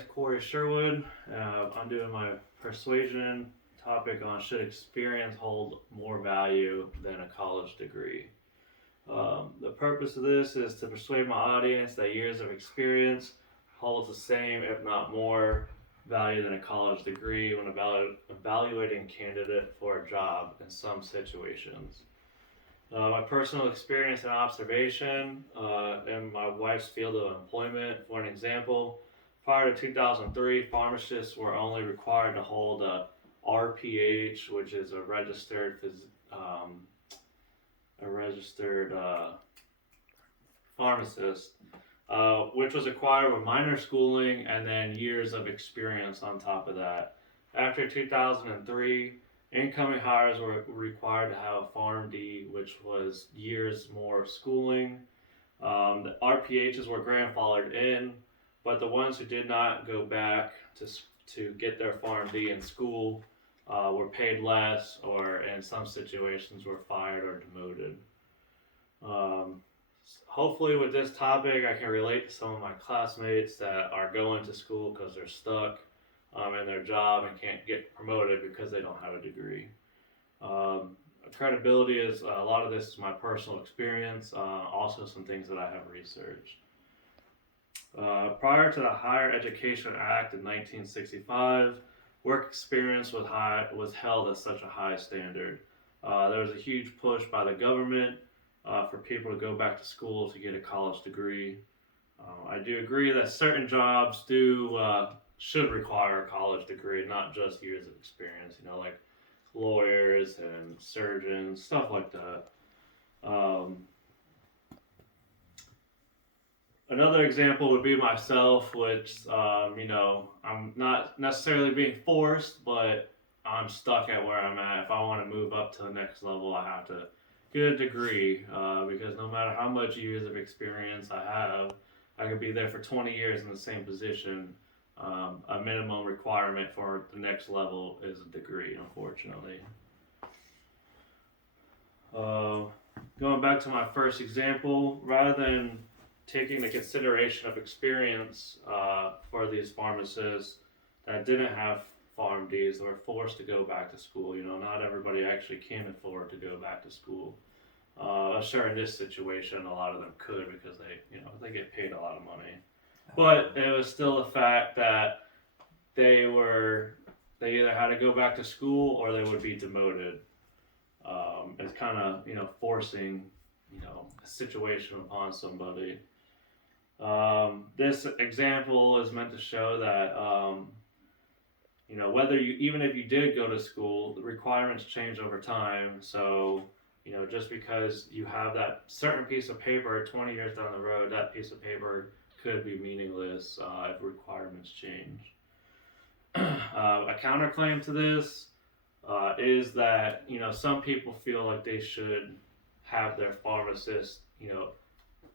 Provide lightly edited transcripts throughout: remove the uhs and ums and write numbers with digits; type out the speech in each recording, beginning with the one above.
is Corey Sherwood. I'm doing my persuasion topic on should experience hold more value than a college degree. The purpose of this is to persuade my audience that years of experience holds the same, if not more, value than a college degree when evaluating candidate for a job in some situations. My personal experience and observation in my wife's field of employment, for an example, prior to 2003, pharmacists were only required to hold a RPH, which is um, a registered pharmacist, which was acquired with minor schooling and then years of experience on top of that. After 2003, incoming hires were required to have a PharmD, which was years more of schooling. The RPHs were grandfathered in, but the ones who did not go back to get their PharmD in school were paid less, or in some situations were fired or demoted. Um, Hopefully, with this topic, I can relate to some of my classmates that are going to school because they're stuck in their job and can't get promoted because they don't have a degree. Um, Credibility is a lot of this is my personal experience, also some things that I have researched. Prior to the Higher Education Act in 1965, work experience was held at such a high standard. There was a huge push by the government for people to go back to school to get a college degree. I do agree that certain jobs should require a college degree, not just years of experience. Like lawyers and surgeons, stuff like that. Um, Another example would be myself, which I'm not necessarily being forced, but I'm stuck at where I'm at. If I want to move up to the next level, I have to get a degree because no matter how much years of experience I have, I could be there for 20 years in the same position. A minimum requirement for the next level is a degree, unfortunately. Uh, Going back to my first example, rather than taking the consideration of experience for these pharmacists that didn't have PharmDs that were forced to go back to school. Not everybody actually can afford to go back to school. Sure, in this situation, a lot of them could because they get paid a lot of money. But it was still a fact that they either had to go back to school or they would be demoted. It's kind of forcing a situation upon somebody. This example is meant to show that whether even if you did go to school, the requirements change over time. So just because you have that certain piece of paper 20 years down the road, that piece of paper could be meaningless if requirements change. A counterclaim to this is that some people feel like they should have their pharmacist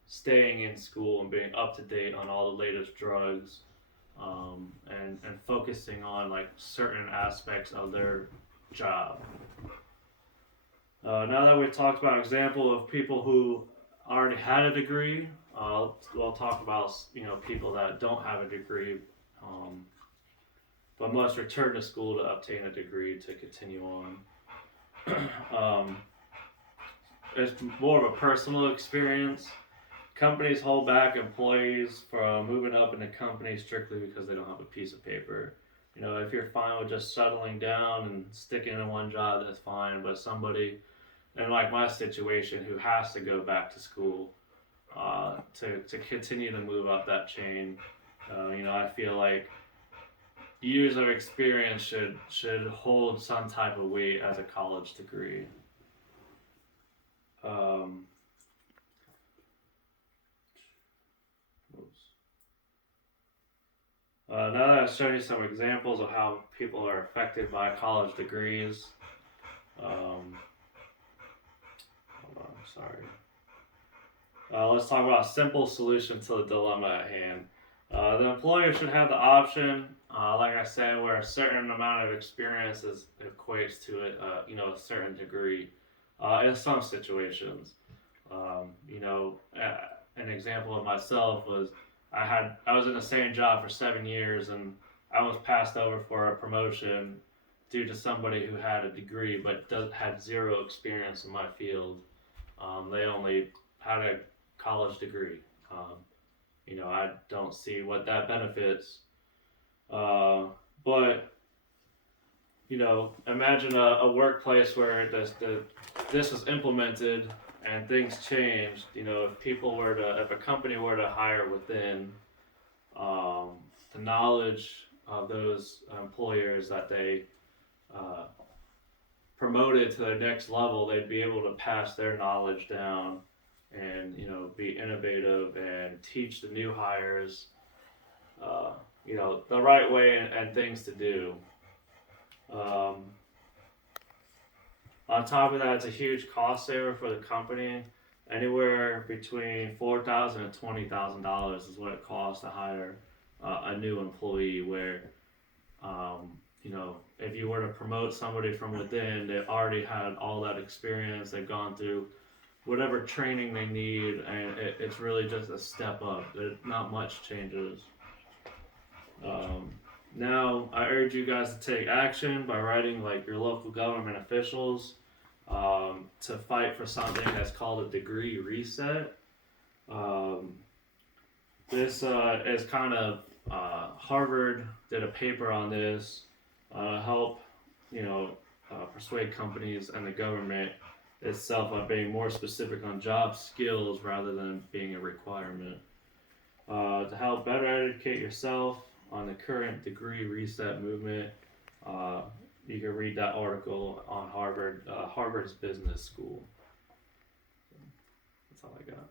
staying in school and being up to date on all the latest drugs, and focusing on like certain aspects of their job. Now that we've talked about an example of people who already had a degree, we'll talk about people that don't have a degree, but must return to school to obtain a degree to continue on. It's more of a personal experience. Companies hold back employees from moving up in the company strictly because they don't have a piece of paper. If you're fine with just settling down and sticking in one job, that's fine. But somebody, in like my situation, who has to go back to school to continue to move up that chain, I feel like years of experience should hold some type of weight as a college degree. Now that I've shown you some examples of how people are affected by college degrees, hold on, sorry. Let's talk about a simple solution to the dilemma at hand. The employer should have the option, like I said, where a certain amount of experience equates to a certain degree. In some situations, an example of myself was I was in the same job for 7 years, and I was passed over for a promotion due to somebody who had a degree but had zero experience in my field. They only had a college degree. Um, I don't see what that benefits. Uh, but imagine a workplace where this was implemented and things changed. If a company were to hire within, um, the knowledge of those employers that they uh, promoted to their next level, they'd be able to pass their knowledge down and be innovative and teach the new hires uh, the right way and things to do. Um, on top of that, it's a huge cost saver for the company. Anywhere between $4,000 and $20,000 is what it costs to hire a new employee. Where if you were to promote somebody from within, they already had all that experience. They've gone through whatever training they need, and it's really just a step up. Not much changes. Um, Now, I urge you guys to take action by writing like your local government officials to fight for something that's called a degree reset. Um, this is kind of Harvard did a paper on this, help persuade companies and the government itself on being more specific on job skills rather than being a requirement. To help better educate yourself on the current degree reset movement, uh, you can read that article on Harvard's Business School. So that's all I got.